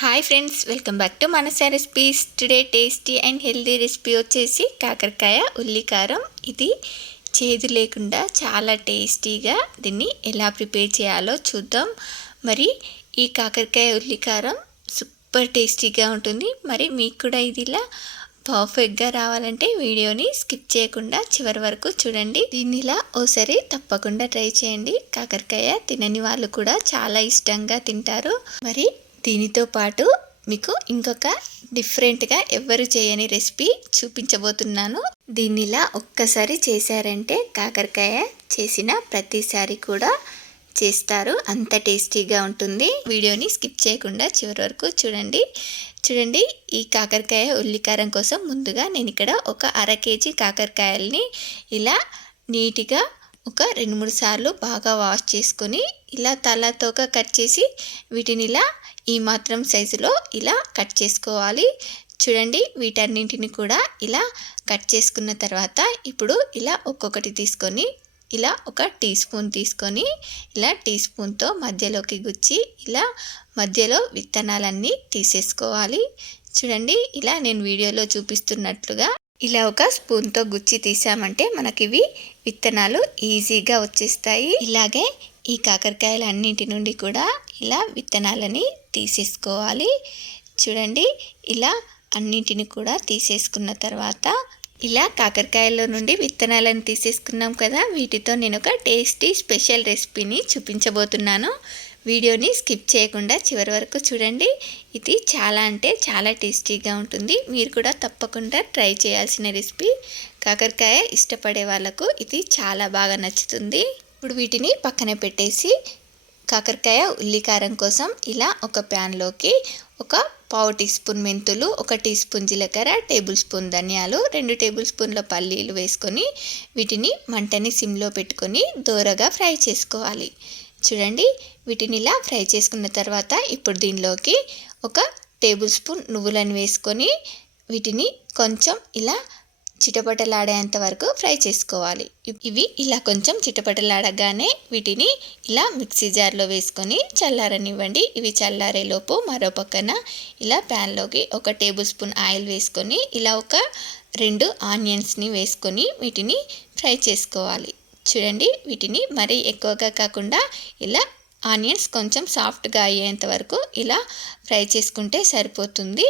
Hi friends welcome back to Manasa recipes today tasty and healthy recipe వచ్చేసి కాకరకాయ ఉల్లికారం. ఇది చేదు లేకుండా చాలా టేస్టీగా దీన్ని ఎలా ప్రిపేర్ చేయాలో చూద్దాం. మరి ఈ కాకరకాయ ఉల్లికారం సూపర్ టేస్టీగా ఉంటుంది. మరి మీకు కూడా ఇది ఇలా పర్ఫెక్ట్గా రావాలంటే వీడియోని స్కిప్ చేయకుండా చివరి వరకు చూడండి. దీన్ని ఇలా ఓసారి తప్పకుండా ట్రై చేయండి. కాకరకాయ తినని వాళ్ళు కూడా చాలా ఇష్టంగా తింటారు. మరి దీనితో పాటు మీకు ఇంకొక డిఫరెంట్గా ఎవరు చేయని రెసిపీ చూపించబోతున్నాను. దీనిలా ఒక్కసారి చేశారంటే కాకరకాయ చేసిన ప్రతిసారి కూడా చేస్తారు. అంత టేస్టీగా ఉంటుంది. వీడియోని స్కిప్ చేయకుండా చివరి వరకు చూడండి. చూడండి ఈ కాకరకాయ ఉల్లికారం కోసం ముందుగా నేను ఇక్కడ ఒక అర కేజీ కాకరకాయల్ని ఇలా నీట్గా ఒక రెండు మూడు సార్లు బాగా వాష్ చేసుకొని ఇలా తలతోక కట్ చేసి వీటిని ఇలా ఈ మాత్రం సైజులో ఇలా కట్ చేసుకోవాలి. చూడండి వీటన్నింటిని కూడా ఇలా కట్ చేసుకున్న తర్వాత ఇప్పుడు ఇలా ఒక్కొక్కటి తీసుకొని ఇలా ఒక టీ స్పూన్ తీసుకొని ఇలా టీ స్పూన్తో మధ్యలోకి గుచ్చి ఇలా మధ్యలో విత్తనాలన్నీ తీసేసుకోవాలి. చూడండి ఇలా నేను వీడియోలో చూపిస్తున్నట్లుగా ఇలా ఒక స్పూన్తో గుచ్చి తీసామంటే మనకివి విత్తనాలు ఈజీగా వచ్చేస్తాయి. ఇలాగే ఈ కాకరకాయలన్నింటి నుండి కూడా ఇలా విత్తనాలని తీసేసుకోవాలి. చూడండి ఇలా అన్నింటిని కూడా తీసేసుకున్న తర్వాత ఇలా కాకరకాయలో నుండి విత్తనాలను తీసేసుకున్నాం కదా. వీటితో నేను ఒక టేస్టీ స్పెషల్ రెసిపీని చూపించబోతున్నాను. వీడియోని స్కిప్ చేయకుండా చివరి వరకు చూడండి. ఇది చాలా అంటే చాలా టేస్టీగా ఉంటుంది. మీరు కూడా తప్పకుండా ట్రై చేయాల్సిన రెసిపీ. కాకరకాయ ఇష్టపడే వాళ్ళకు ఇది చాలా బాగా నచ్చుతుంది. ఇప్పుడు వీటిని పక్కన పెట్టేసి కాకరకాయ ఉల్లికారం కోసం ఇలా ఒక ప్యాన్లోకి ఒక పావు టీ స్పూన్ మెంతులు ఒక టీ స్పూన్ జీలకర్ర టేబుల్ స్పూన్ ధనియాలు రెండు టేబుల్ స్పూన్ల పల్లీలు వేసుకొని వీటిని మంటని సిమ్లో పెట్టుకొని దోరగా ఫ్రై చేసుకోవాలి. చూడండి వీటిని ఇలా ఫ్రై చేసుకున్న తర్వాత ఇప్పుడు దీనిలోకి ఒక టేబుల్ స్పూన్ నువ్వులను వేసుకొని వీటిని కొంచెం ఇలా చిటపటలాడేంత వరకు ఫ్రై చేసుకోవాలి. ఇవి ఇలా కొంచెం చిటపటలాడగానే వీటిని ఇలా మిక్సీ జార్లో వేసుకొని చల్లారనివ్వండి. ఇవి చల్లారేలోపు మరో పక్కన ఇలా ప్యాన్లోకి ఒక టేబుల్ స్పూన్ ఆయిల్ వేసుకొని ఇలా ఒక రెండు ఆనియన్స్ని వేసుకొని వీటిని ఫ్రై చేసుకోవాలి. చూడండి వీటిని మరీ ఎక్కువగా కాకుండా ఇలా ఆనియన్స్ కొంచెం సాఫ్ట్గా అయ్యేంత వరకు ఇలా ఫ్రై చేసుకుంటే సరిపోతుంది.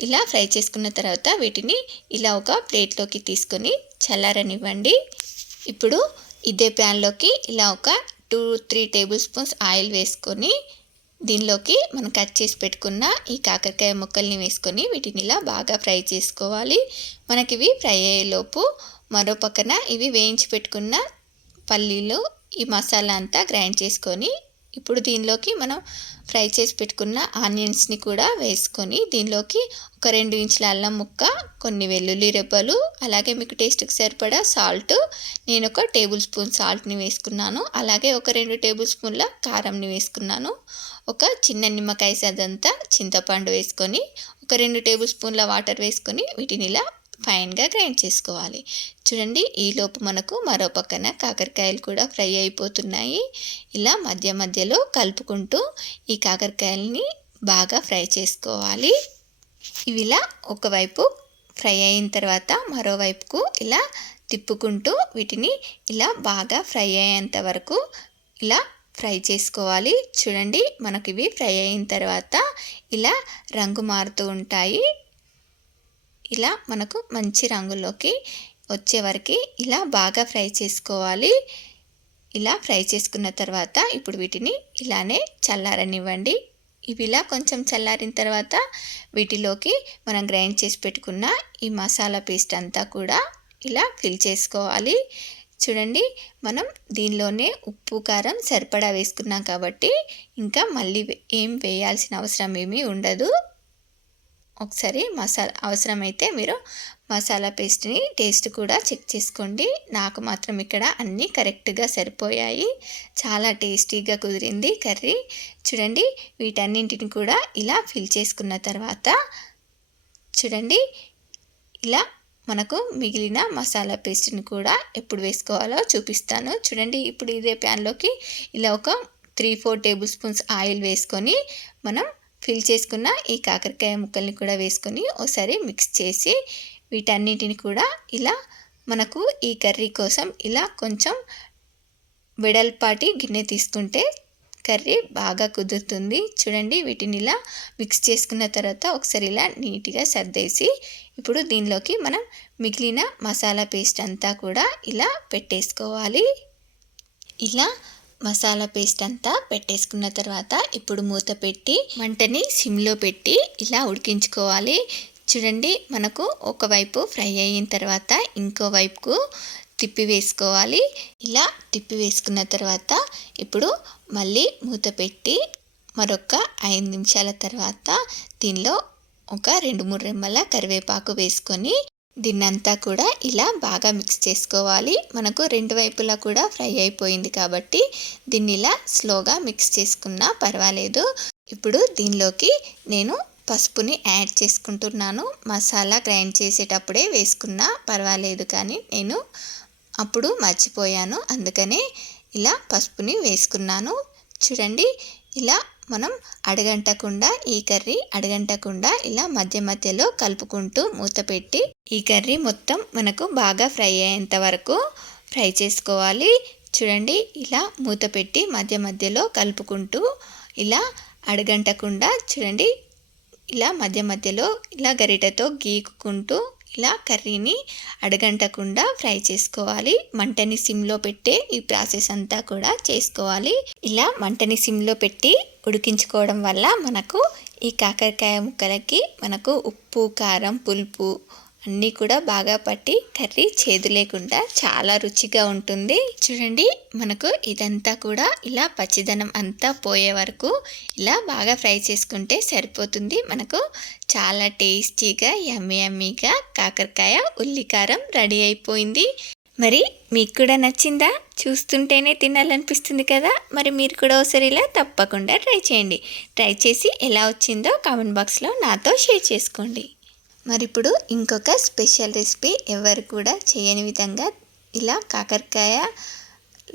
ఇలా ఫ్రై చేసుకున్న తర్వాత వీటిని ఇలా ఒక ప్లేట్లోకి తీసుకొని చల్లారనివ్వండి. ఇప్పుడు ఇదే ప్యాన్లోకి ఇలా ఒక two three tablespoons oil వేసుకొని దీనిలోకి మనం కట్ చేసి పెట్టుకున్న ఈ కాకరకాయ ముక్కల్ని వేసుకొని వీటిని ఇలా బాగా ఫ్రై చేసుకోవాలి. మనకి ఇవి ఫ్రై అయ్యేలోపు మరో పక్కన ఇవి వేయించి పెట్టుకున్న పల్లీలు ఈ మసాలా అంతా గ్రైండ్ చేసుకొని ఇప్పుడు దీనిలోకి మనం ఫ్రై చేసి పెట్టుకున్న ఆనియన్స్ని కూడా వేసుకొని దీనిలోకి ఒక రెండు ఇంచుల అల్లం ముక్క కొన్ని వెల్లుల్లి రెబ్బలు అలాగే మీకు టేస్ట్కి సరిపడా సాల్ట్ నేను ఒక టేబుల్ స్పూన్ సాల్ట్ని వేసుకున్నాను. అలాగే ఒక రెండు టేబుల్ స్పూన్ల కారంని వేసుకున్నాను. ఒక చిన్న నిమ్మకాయ సదంతా చింతపండు వేసుకొని ఒక రెండు టేబుల్ స్పూన్ల వాటర్ వేసుకొని వీటిని ఇలా ఫైన్గా గ్రైండ్ చేసుకోవాలి. చూడండి ఈలోపు మనకు మరో పక్కన కాకరకాయలు కూడా ఫ్రై అయిపోతున్నాయి. ఇలా మధ్య మధ్యలో కలుపుకుంటూ ఈ కాకరకాయలని బాగా ఫ్రై చేసుకోవాలి. ఇవి ఇలా ఒకవైపు ఫ్రై అయిన తర్వాత మరోవైపుకు ఇలా తిప్పుకుంటూ వీటిని ఇలా బాగా ఫ్రై అయ్యేంత వరకు ఇలా ఫ్రై చేసుకోవాలి. చూడండి మనకి ఇవి ఫ్రై అయిన తర్వాత ఇలా రంగు మారుతూ ఉంటాయి. ఇలా మనకు మంచి రంగులోకి వచ్చేవరకు ఇలా బాగా ఫ్రై చేసుకోవాలి. ఇలా ఫ్రై చేసుకున్న తర్వాత ఇప్పుడు వీటిని ఇలానే చల్లారనివ్వండి. ఇవి ఇలా కొంచెం చల్లారిన తర్వాత వీటిలోకి మనం గ్రైండ్ చేసి పెట్టుకున్న ఈ మసాలా పేస్ట్ అంతా కూడా ఇలా ఫిల్ చేసుకోవాలి. చూడండి మనం దీనిలోనే ఉప్పు కారం సరిపడా వేసుకున్నాం కాబట్టి ఇంకా మళ్ళీ ఏం వేయాల్సిన అవసరం ఏమీ ఉండదు. ఒకసారి మసాలా అవసరమైతే మీరు మసాలా పేస్ట్ని టేస్ట్ కూడా చెక్ చేసుకోండి. నాకు మాత్రం ఇక్కడ అన్నీ కరెక్ట్గా సరిపోయాయి. చాలా టేస్టీగా కుదిరింది కర్రీ. చూడండి వీటన్నింటిని కూడా ఇలా ఫిల్ చేసుకున్న తర్వాత చూడండి ఇలా మనకు మిగిలిన మసాలా పేస్ట్ని కూడా ఎప్పుడు వేసుకోవాలో చూపిస్తాను. చూడండి ఇప్పుడు ఇదే ప్యాన్లోకి ఇలా ఒక three four tablespoons oil వేసుకొని మనం ఫిల్ చేసుకున్న ఈ కాకరకాయ ముక్కల్ని కూడా వేసుకొని ఒకసారి మిక్స్ చేసి వీటన్నిటిని కూడా ఇలా మనకు ఈ కర్రీ కోసం ఇలా కొంచెం వెడల్పాటి గిన్నె తీసుకుంటే కర్రీ బాగా కుదురుతుంది. చూడండి వీటిని ఇలా మిక్స్ చేసుకున్న తర్వాత ఒకసారి ఇలా నీట్గా సర్దేసి ఇప్పుడు దీనిలోకి మనం మిగిలిన మసాలా పేస్ట్ అంతా కూడా ఇలా పెట్టేసుకోవాలి. ఇలా మసాలా పేస్ట్ అంతా పెట్టేసుకున్న తర్వాత ఇప్పుడు మూత పెట్టి మంటని సిమ్లో పెట్టి ఇలా ఉడికించుకోవాలి. చూడండి మనకు ఒకవైపు ఫ్రై అయిన తర్వాత ఇంకో వైపుకు తిప్పి వేసుకోవాలి. ఇలా తిప్పి వేసుకున్న తర్వాత ఇప్పుడు మళ్ళీ మూత పెట్టి మరొక ఐదు నిమిషాల తర్వాత దీనిలో ఒక రెండు మూడు రెమ్మల కరివేపాకు వేసుకొని దీన్నంతా కూడా ఇలా బాగా మిక్స్ చేసుకోవాలి. మనకు రెండు వైపులా కూడా ఫ్రై అయిపోయింది కాబట్టి దీన్ని ఇలా స్లోగా మిక్స్ చేసుకున్నా పర్వాలేదు. ఇప్పుడు దీనిలోకి నేను పసుపుని యాడ్ చేసుకుంటున్నాను. మసాలా గ్రైండ్ చేసేటప్పుడే వేసుకున్నా పర్వాలేదు కానీ నేను అప్పుడు మర్చిపోయాను. అందుకనే ఇలా పసుపుని వేసుకున్నాను. చూడండి ఇలా మనం అడగంటకుండా ఈ కర్రీ అడగంటకుండా ఇలా మధ్య మధ్యలో కలుపుకుంటూ మూత పెట్టి ఈ కర్రీ మొత్తం మనకు బాగా ఫ్రై అయ్యేంత వరకు ఫ్రై చేసుకోవాలి. చూడండి ఇలా మూత పెట్టి మధ్య మధ్యలో కలుపుకుంటూ ఇలా అడగంటకుండా చూడండి ఇలా మధ్య మధ్యలో ఇలా గరిటెతో గీకుకుంటూ ఇలా కర్రీని అడగంటకుండా ఫ్రై చేసుకోవాలి. మంటని సిమ్లో పెట్టే ఈ ప్రాసెస్ అంతా కూడా చేసుకోవాలి. ఇలా మంటని సిమ్లో పెట్టి ఉడికించుకోవడం వల్ల మనకు ఈ కాకరకాయ ముక్కలకి మనకు ఉప్పు కారం పులుపు అన్నీ కూడా బాగా పట్టి కర్రీ చేదు లేకుండా చాలా రుచిగా ఉంటుంది. చూడండి మనకు ఇదంతా కూడా ఇలా పచ్చిదనం అంతా పోయే వరకు ఇలా బాగా ఫ్రై చేసుకుంటే సరిపోతుంది. మనకు చాలా టేస్టీగా యమ్మీ యమ్మీగా కాకరకాయ ఉల్లికారం రెడీ అయిపోయింది. మరి మీకు కూడా నచ్చిందా? చూస్తుంటేనే తినాలనిపిస్తుంది కదా? మరి మీరు కూడా ఒకసారి ఇలా తప్పకుండా ట్రై చేయండి. ట్రై చేసి ఎలా వచ్చిందో కామెంట్ బాక్స్లో నాతో షేర్ చేసుకోండి. మరి ఇప్పుడు ఇంకొక స్పెషల్ రెసిపీ ఎవరు కూడా చేయని విధంగా ఇలా కాకరకాయ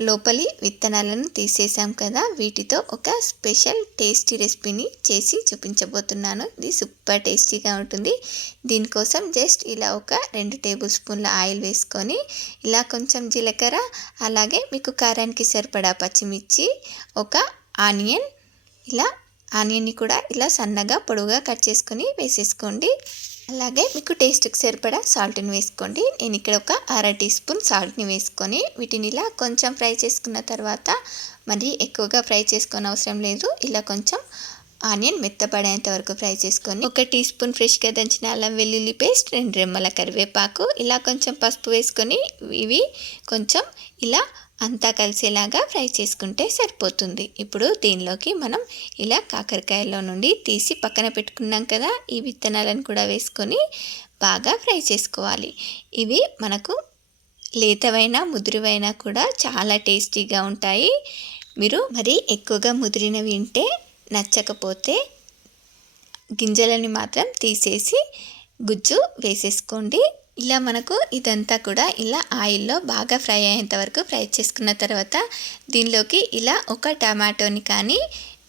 లోపలి విత్తనాలను తీసేసాం కదా వీటితో ఒక స్పెషల్ టేస్టీ రెసిపీని చేసి చూపించబోతున్నాను. ఇది సూపర్ టేస్టీగా ఉంటుంది. దీనికోసం జస్ట్ ఇలా ఒక రెండు టేబుల్ స్పూన్ల ఆయిల్ వేసుకొని ఇలా కొంచెం జీలకర్ర అలాగే మీకు కారానికి సరిపడా పచ్చిమిర్చి ఒక ఆనియన్ ఇలా ఆనియన్ని కూడా ఇలా సన్నగా పొడవుగా కట్ చేసుకొని వేసేసుకోండి. అలాగే మీకు టేస్ట్కి సరిపడా సాల్ట్ని వేసుకోండి. నేను ఇక్కడ ఒక అర టీ స్పూన్ సాల్ట్ని వేసుకొని వీటిని ఇలా కొంచెం ఫ్రై చేసుకున్న తర్వాత మరి ఎక్కువగా ఫ్రై చేసుకొని అవసరం లేదు. ఇలా కొంచెం ఆనియన్ మెత్తపడేంత వరకు ఫ్రై చేసుకొని ఒక టీ స్పూన్ ఫ్రెష్గా దంచిన అల్లం వెల్లుల్లి పేస్ట్ రెండు రెమ్మల కరివేపాకు ఇలా కొంచెం పసుపు వేసుకొని ఇవి కొంచెం ఇలా అంతా కలిసేలాగా ఫ్రై చేసుకుంటే సరిపోతుంది. ఇప్పుడు దీనిలోకి మనం ఇలా కాకరకాయలో నుండి తీసి పక్కన పెట్టుకున్నాం కదా ఈ విత్తనాలను కూడా వేసుకొని బాగా ఫ్రై చేసుకోవాలి. ఇవి మనకు లేతవైన ముదురువైన కూడా చాలా టేస్టీగా ఉంటాయి. మీరు మరి ఎక్కువగా ముదిరినవి వింటే నచ్చకపోతే గింజలని మాత్రం తీసేసి గుజ్జు వేసేసుకోండి. ఇలా మనకు ఇదంతా కూడా ఇలా ఆయిల్లో బాగా ఫ్రై అయ్యేంత వరకు ఫ్రై చేసుకున్న తర్వాత దీనిలోకి ఇలా ఒక టమాటోని కానీ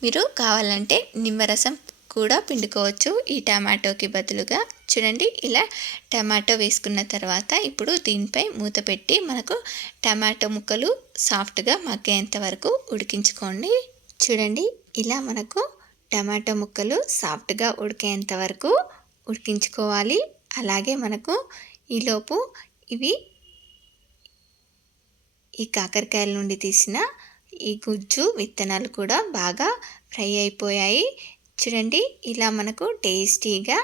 మీరు కావాలంటే నిమ్మరసం కూడా పిండుకోవచ్చు. ఈ టమాటోకి బదులుగా చూడండి ఇలా టమాటో వేసుకున్న తర్వాత ఇప్పుడు దీనిపై మూత పెట్టి మనకు టమాటో ముక్కలు సాఫ్ట్గా మగ్గేంత వరకు ఉడికించుకోండి. చూడండి ఇలా మనకు టమాటో ముక్కలు సాఫ్ట్గా ఉడికేంత వరకు ఉడికించుకోవాలి. అలాగే మనకు ఈలోపు ఇవి ఈ కాకరకాయల నుండి తీసిన ఈ గుజ్జు విత్తనాలు కూడా బాగా ఫ్రై అయిపోయాయి. చూడండి ఇలా మనకు టేస్టీగా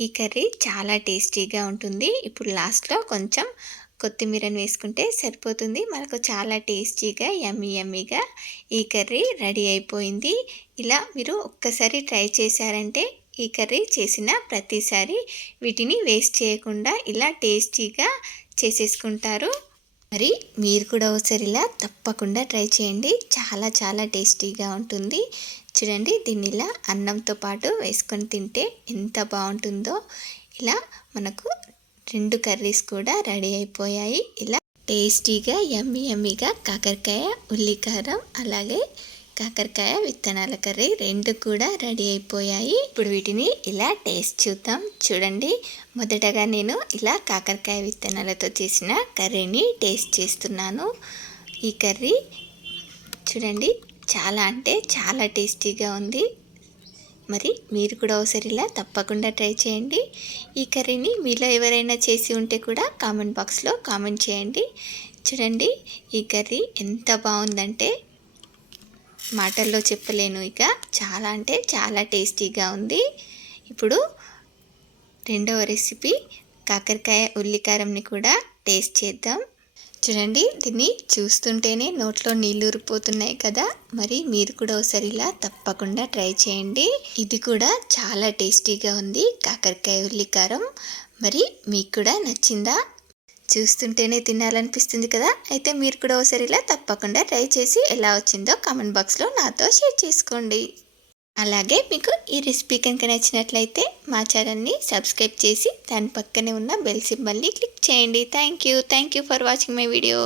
ఈ కర్రీ చాలా టేస్టీగా ఉంటుంది. ఇప్పుడు లాస్ట్లో కొంచెం కొత్తిమీరని వేసుకుంటే సరిపోతుంది. మనకు చాలా టేస్టీగా యమ్మీ యమ్మీగా ఈ కర్రీ రెడీ అయిపోయింది. ఇలా మీరు ఒక్కసారి ట్రై చేశారంటే ఈ కర్రీ చేసిన ప్రతిసారి వీటిని వేస్ట్ చేయకుండా ఇలా టేస్టీగా చేసేసుకుంటారు. మరి మీరు కూడా ఒకసారి ఇలా తప్పకుండా ట్రై చేయండి. చాలా చాలా టేస్టీగా ఉంటుంది. చూడండి దీన్ని ఇలా అన్నంతో పాటు వేసుకొని తింటే ఎంత బాగుంటుందో. ఇలా మనకు రెండు కర్రీస్ కూడా రెడీ అయిపోయాయి. ఇలా టేస్టీగా యమ్మీ యమ్మీగా కాకరకాయ ఉల్లికారం అలాగే కాకరకాయ విత్తనాల కర్రీ రెండు కూడా రెడీ అయిపోయాయి. ఇప్పుడు వీటిని ఇలా టేస్ట్ చూద్దాం. చూడండి. మొదటగా నేను ఇలా కాకరకాయ విత్తనాలతో చేసిన కర్రీని టేస్ట్ చేస్తున్నాను. ఈ కర్రీ చూడండి. చాలా అంటే చాలా టేస్టీగా ఉంది. మరి మీరు కూడా ఒకసారి ఇలా తప్పకుండా ట్రై చేయండి. ఈ కర్రీని మీలో ఎవరైనా చేసి ఉంటే కూడా కామెంట్ బాక్స్లో కామెంట్ చేయండి. చూడండి. ఈ కర్రీ ఎంత బాగుందంటే మాటల్లో చెప్పలేను ఇక. చాలా అంటే చాలా టేస్టీగా ఉంది. ఇప్పుడు రెండవ రెసిపీ కాకరకాయ ఉల్లికారంని కూడా టేస్ట్ చేద్దాం. చూడండి దీన్ని చూస్తుంటేనే నోట్లో నీళ్ళు ఊరిపోతున్నాయి కదా. మరి మీరు కూడా ఒకసారి ఇలా తప్పకుండా ట్రై చేయండి. ఇది కూడా చాలా టేస్టీగా ఉంది కాకరకాయ ఉల్లికారం. మరి మీకు కూడా నచ్చిందా? చూస్తుంటేనే తినాలనిపిస్తుంది కదా? అయితే మీరు కూడా ఒకసారి ఇలా తప్పకుండా ట్రై చేసి ఎలా వచ్చిందో కామెంట్ బాక్స్లో నాతో షేర్ చేసుకోండి. అలాగే మీకు ఈ రెసిపీ కనుక నచ్చినట్లయితే మా ఛానల్ని సబ్స్క్రైబ్ చేసి దాని పక్కనే ఉన్న బెల్ సింబల్ని క్లిక్ చేయండి. Thank you thank you for watching my video.